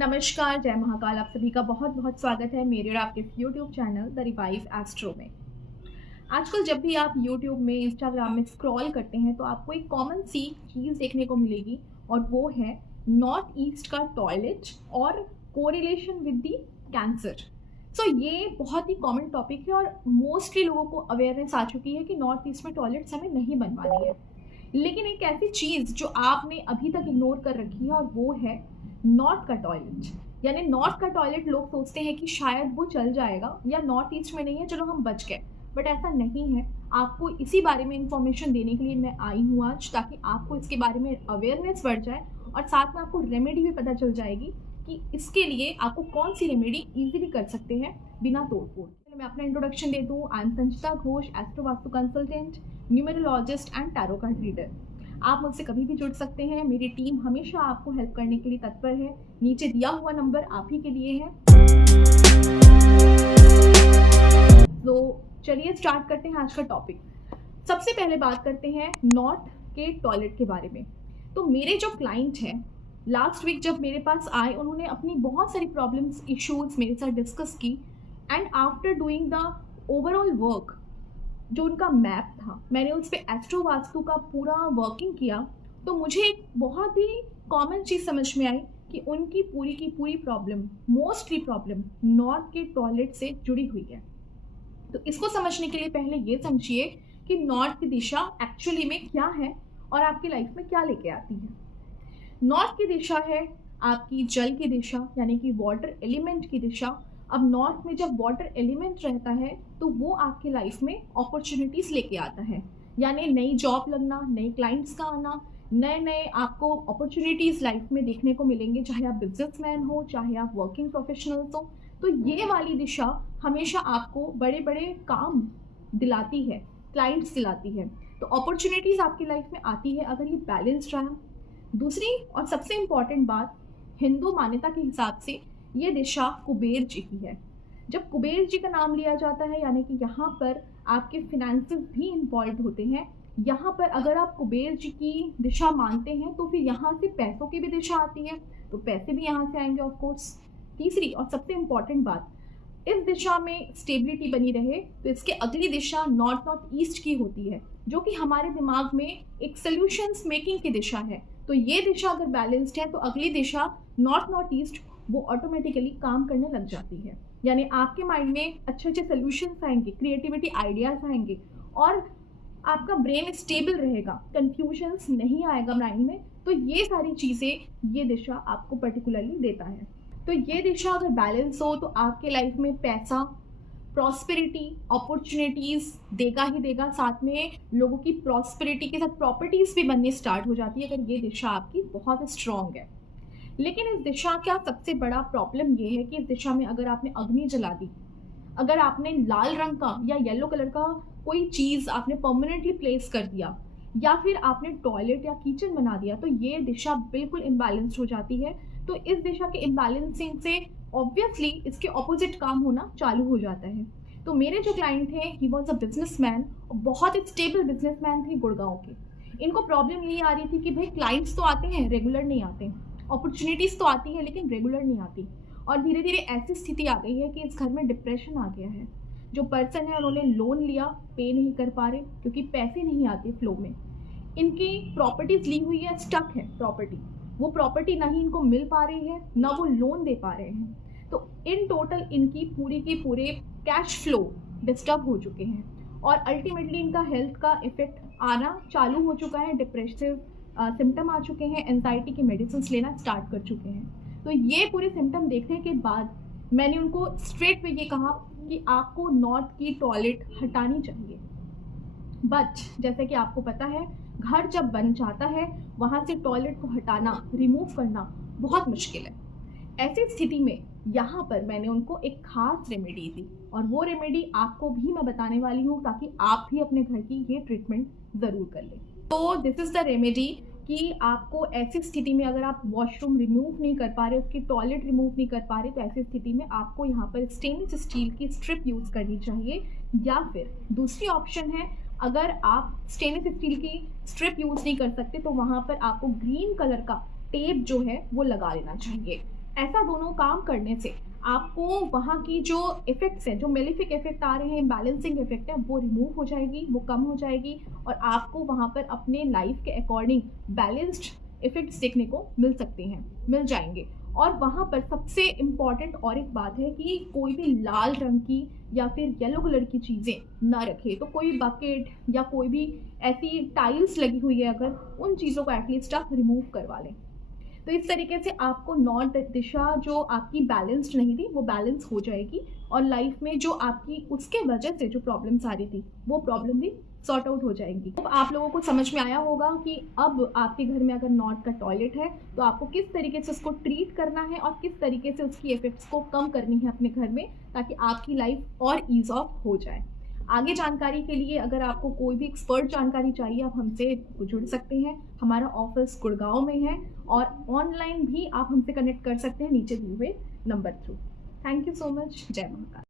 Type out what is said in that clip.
नमस्कार, जय महाकाल। आप सभी का बहुत बहुत स्वागत है मेरे और आपके YouTube channel the revive astro में। आजकल जब भी आप यूट्यूब में, इंस्टाग्राम में स्क्रॉल करते हैं तो आपको एक कॉमन सी चीज़ देखने को मिलेगी और वो है नॉर्थ ईस्ट का टॉयलेट और कोरिलेशन विद दी कैंसर। ये बहुत ही कॉमन टॉपिक है और मोस्टली लोगों को अवेयरनेस आ चुकी है कि नॉर्थ ईस्ट में टॉयलेट्स हमें नहीं बनवानी है। लेकिन एक ऐसी चीज़ जो आपने अभी तक इग्नोर कर रखी है और वो है नॉर्थ का टॉयलेट। यानी नॉर्थ का टॉयलेट लोग सोचते हैं कि शायद वो चल जाएगा या नॉर्थ ईस्ट में नहीं है, चलो हम बच गए, बट ऐसा नहीं है। आपको इसी बारे में इंफॉर्मेशन देने के लिए मैं आई हूँ आज, ताकि आपको इसके बारे में अवेयरनेस बढ़ जाए और साथ में आपको रेमेडी भी पता चल जाएगी कि इसके लिए आपको कौन सी रेमेडी इजीली कर सकते हैं बिना तोड़-फोड़। मैं अपना इंट्रोडक्शन दे दूँ। I am Sanchita Ghosh, astro vastu consultant, numerologist and tarot card reader. आप मुझसे कभी भी जुड़ सकते हैं। मेरी टीम हमेशा आपको हेल्प करने के लिए तत्पर है। नीचे दिया हुआ नंबर आप ही के लिए है। तो चलिए स्टार्ट करते हैं आज का टॉपिक। सबसे पहले बात करते हैं नॉर्थ के टॉयलेट के बारे में। तो मेरे जो क्लाइंट हैं, लास्ट वीक जब मेरे पास आए, उन्होंने अपनी बहुत सारी प्रॉब्लम्स, इश्यूज मेरे साथ डिस्कस की and after doing the overall work, जो उनका मैप था, मैंने उस पर एस्ट्रो वास्तु का पूरा वर्किंग किया, तो मुझे एक बहुत ही कॉमन चीज़ समझ में आई कि उनकी पूरी की पूरी प्रॉब्लम, मोस्टली प्रॉब्लम नॉर्थ के टॉयलेट से जुड़ी हुई है। तो इसको समझने के लिए पहले ये समझिए कि नॉर्थ की दिशा एक्चुअली में क्या है और आपकी लाइफ में क्या लेके आती है। नॉर्थ की दिशा है आपकी जल की दिशा, यानी कि वाटर एलिमेंट की दिशा। अब नॉर्थ में जब वाटर एलिमेंट रहता है तो वो आपकी लाइफ में अपॉर्चुनिटीज़ लेके आता है, यानी नई जॉब लगना, नए क्लाइंट्स का आना, नए नए आपको अपॉर्चुनिटीज़ लाइफ में देखने को मिलेंगे, चाहे आप बिजनेसमैन हो, चाहे आप वर्किंग प्रोफेशनल्स हो। तो ये वाली दिशा हमेशा आपको बड़े बड़े काम दिलाती है, क्लाइंट्स दिलाती है। तो अपॉर्चुनिटीज़ आपकी लाइफ में आती है अगर ये बैलेंस्ड रहा। दूसरी और सबसे इम्पॉर्टेंट बात, हिंदू मान्यता के हिसाब से ये दिशा कुबेर जी की है। जब कुबेर जी का नाम लिया जाता है, यानी कि यहाँ पर आपके फिनेंसेस भी इन्वॉल्व होते हैं। यहाँ पर अगर आप कुबेर जी की दिशा मानते हैं तो फिर यहाँ से पैसों की भी दिशा आती है, तो पैसे भी यहाँ से आएंगे ऑफ कोर्स। तीसरी और सबसे इम्पॉर्टेंट बात, इस दिशा में स्टेबिलिटी बनी रहे तो इसके अगली दिशा नॉर्थ ईस्ट की होती है, जो कि हमारे दिमाग में एक सोल्यूशंस मेकिंग की दिशा है। तो ये दिशा अगर बैलेंस्ड है तो अगली दिशा नॉर्थ ईस्ट वो ऑटोमेटिकली काम करने लग जाती है। यानी आपके माइंड में अच्छे अच्छे सोल्यूशंस आएंगे, क्रिएटिविटी आइडियाज आएंगे और आपका ब्रेन स्टेबल रहेगा, कंफ्यूजन्स नहीं आएगा माइंड में। तो ये सारी चीज़ें ये दिशा आपको पर्टिकुलरली देता है। तो ये दिशा अगर बैलेंस हो तो आपके लाइफ में पैसा, प्रॉस्पेरिटी, अपॉर्चुनिटीज़ देगा ही देगा। साथ में लोगों की प्रॉस्पेरिटी के साथ प्रॉपर्टीज़ भी बननी स्टार्ट हो जाती है अगर ये दिशा आपकी बहुत स्ट्रॉन्ग है। लेकिन इस दिशा का सबसे बड़ा प्रॉब्लम ये है कि इस दिशा में अगर आपने अग्नि जला दी, अगर आपने लाल रंग का या येलो कलर का कोई चीज़ आपने परमानेंटली प्लेस कर दिया, या फिर आपने टॉयलेट या किचन बना दिया, तो ये दिशा बिल्कुल इम्बैलेंस्ड हो जाती है। तो इस दिशा के इम्बैलेंसिंग से ऑब्वियसली इसके ऑपोजिट काम होना चालू हो जाता है। तो मेरे जो क्लाइंट थे, ही वॉज अ बिजनेसमैन, बहुत स्टेबल बिजनेसमैन थे गुड़गांव के। इनको प्रॉब्लम यही आ रही थी कि भाई क्लाइंट्स तो आते हैं, रेगुलर नहीं आते, अपॉर्चुनिटीज़ तो आती है लेकिन रेगुलर नहीं आती। और धीरे धीरे ऐसी स्थिति आ गई है कि इस घर में डिप्रेशन आ गया है। जो पर्सन है उन्होंने लोन लिया, पे नहीं कर पा रहे क्योंकि पैसे नहीं आते फ्लो में। इनकी प्रॉपर्टीज़ ली हुई है, स्टक है प्रॉपर्टी, वो प्रॉपर्टी ना ही इनको मिल पा रही है ना वो लोन दे पा रहे हैं। तो इन टोटल इनकी पूरी की पूरे कैश फ्लो डिस्टर्ब हो चुके हैं और अल्टीमेटली इनका हेल्थ का इफेक्ट आना चालू हो चुका है। डिप्रेसिव सिम्टम आ चुके हैं, एंजाइटी की मेडिसिन लेना स्टार्ट कर चुके हैं। तो ये पूरे सिम्टम देखने के बाद मैंने उनको स्ट्रेट पे ये कहा कि आपको नॉर्थ की टॉयलेट हटानी चाहिए। बट जैसे कि आपको पता है, घर जब बन जाता है वहाँ से टॉयलेट को हटाना, रिमूव करना बहुत मुश्किल है। ऐसी स्थिति में यहाँ पर मैंने उनको एक खास रेमेडी दी और वो रेमेडी आपको भी मैं बताने वाली हूँ, ताकि आप भी अपने घर की ये ट्रीटमेंट ज़रूर कर लें। तो दिस इज़ द रेमेडी कि आपको ऐसी स्थिति में अगर आप वॉशरूम रिमूव नहीं कर पा रहे, उसकी टॉयलेट रिमूव नहीं कर पा रहे, तो ऐसी स्थिति में आपको यहाँ पर स्टेनलेस स्टील की स्ट्रिप यूज़ करनी चाहिए। या फिर दूसरी ऑप्शन है, अगर आप स्टेनलेस स्टील की स्ट्रिप यूज़ नहीं कर सकते तो वहाँ पर आपको ग्रीन कलर का टेप जो है वो लगा लेना चाहिए। ऐसा दोनों काम करने से आपको वहाँ की जो इफ़ेक्ट्स हैं, जो मेलेफिक इफ़ेक्ट आ रहे हैं, इम्बैलेंसिंग इफ़ेक्ट है, वो रिमूव हो जाएगी, वो कम हो जाएगी और आपको वहाँ पर अपने लाइफ के अकॉर्डिंग बैलेंस्ड इफ़ेक्ट्स देखने को मिल सकते हैं, मिल जाएँगे। और वहाँ पर सबसे इम्पॉर्टेंट और एक बात है कि कोई भी लाल रंग की या फिर येलो कलर की चीज़ें ना रखें। तो कोई बकेट या कोई भी ऐसी टाइल्स लगी हुई है अगर, उन चीज़ों को एटलीस्ट आप रिमूव करवा लें। तो इस तरीके से आपको नॉर्थ दिशा जो आपकी बैलेंस्ड नहीं थी वो बैलेंस हो जाएगी और लाइफ में जो आपकी उसके वजह से जो प्रॉब्लम्स आ रही थी वो प्रॉब्लम भी सॉर्ट आउट हो जाएंगी। तो आप लोगों को समझ में आया होगा कि अब आपके घर में अगर नॉर्थ का टॉयलेट है तो आपको किस तरीके से उसको ट्रीट करना है और किस तरीके से उसकी इफेक्ट्स को कम करनी है अपने घर में, ताकि आपकी लाइफ और ईज ऑफ हो जाए। आगे जानकारी के लिए अगर आपको कोई भी एक्सपर्ट जानकारी चाहिए आप हमसे जुड़ सकते हैं। हमारा ऑफिस गुड़गांव में है और ऑनलाइन भी आप हमसे कनेक्ट कर सकते हैं नीचे दिए हुए number through. Thank you so much. जय महाकाल।